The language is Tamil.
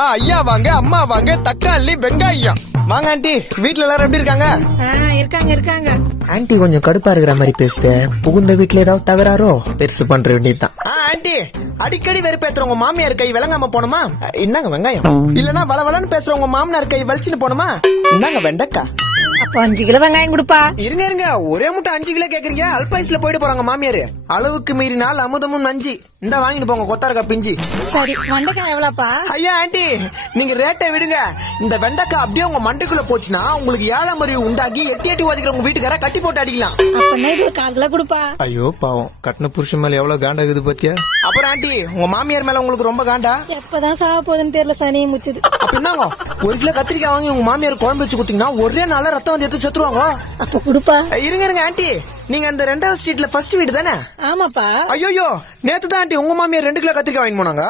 ஐயா வாங்க, அம்மா வாங்க, தக்காளி வெங்காயம் வாங்க. ஆண்டி வீட்டுல எல்லாரும் எப்படி இருக்காங்க? இருக்காங்க. ஆண்டி கொஞ்சம் கடுப்பா இருக்கிற மாதிரி பேசுது. புகுந்த வீட்டுல ஏதாவது தகராறோ பெருசு பண்ற வேண்டியதுதான். ஆண்டி அடிக்கடி வெறுப்பேத்துறவங்க மாமியார் கை விளங்காம போனோமா? இன்னாங்க வெங்காயம். இல்லன்னா வளவலன்னு பேசுறவங்க மாமனார் கை வலிச்சுன்னு போனோமா? இன்னாங்க வெண்டைக்கா. அப்ப 5 கிலோ வெங்காயம் கொடுப்பா. இருங்க ஒரே முட்டை 5 கிலோ கேக்குறீங்க? அல்பாயுஸ்ல போயிட்டு போறாங்க மாமியாரு. அளவுக்கு மீறினால் அமுதமும் நஞ்சு. இந்த வாங்கிட்டு போங்க கொத்தாரக்கா பிஞ்சி. சரி, வெண்டைக்காய் எவ்வளவுப்பா? ஐயா ஆண்டி நீங்க ரேட்டை விடுங்க. இந்த வெண்டைக்காய் அப்படியே உங்க மண்டைக்குள்ள போச்சுன்னா உங்களுக்கு 7ஆம் அறிவு உண்டாக்கி எட்டி ஓதிக்கிற உங்க வீட்டுக்கார கட்டி போட்டு அடிக்கலாம். அப்ப இது 1/4 கிலோ கொடுப்பா. ஐயோ பாவம், கட்டின புருஷன் மேல எவ்வளவு காண்டா இருக்குது பாத்தியா? அப்புறம் ஆண்டி உங்க மாமியார் மேல உங்களுக்கு ரொம்ப காண்டா? எப்பதான் சாக போகுதுன்னு தெரியல, சனியை முச்சுது. அப்படின்னாங்க 1 கிலோ கத்திரிக்காய் வாங்கி உங்க மாமியார் குழம்பு வச்சு குத்தீங்கன்னா ஒரே நாள ரத்தம் வந்து எடுத்து செத்துருவாங்க. அப்ப கொடுப்பா. இருங்க ஆண்டி நீங்க அந்த 2வது ஸ்ட்ரீட்ல ஃபர்ஸ்ட் வீடு தானே? ஆமாப்பா. ஐயோ நேத்து தான் ஆண்டி உங்க மாமியார் 2 கிலோ கத்திரிக்காய் வாங்கி போனாங்க.